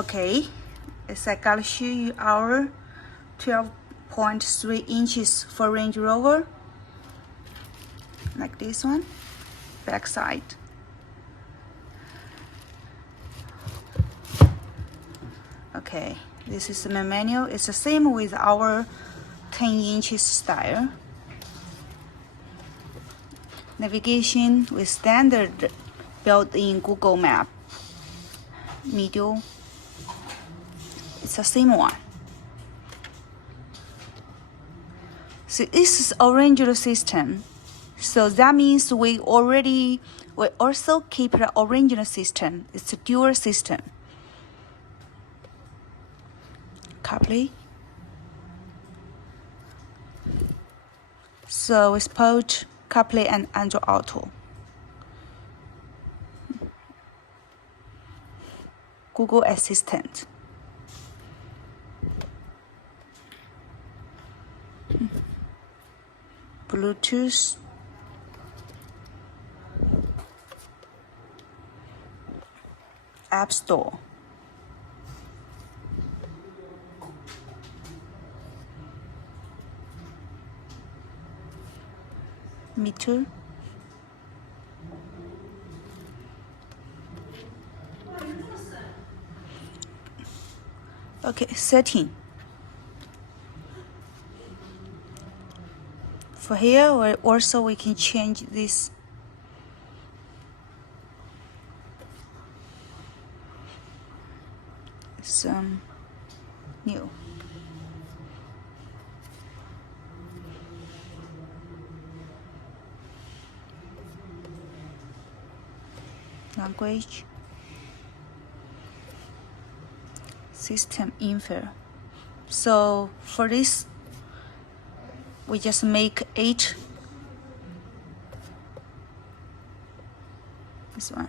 Okay, it's I gotta show you our 12.3 inches for Range Rover, like this one, back side. Okay, this is the main manual. It's the same with our 10 inches style. Navigation with standard built-in Google Map. Middle, it's the same one. So this is original system. So that means we also keep the original system. It's a dual system. CarPlay. So we support CarPlay and Android Auto. Google Assistant. Bluetooth. App Store. Meter. Okay, setting. For here, we can change this. Some new. Language. System info. So for this, we just make 8. This one.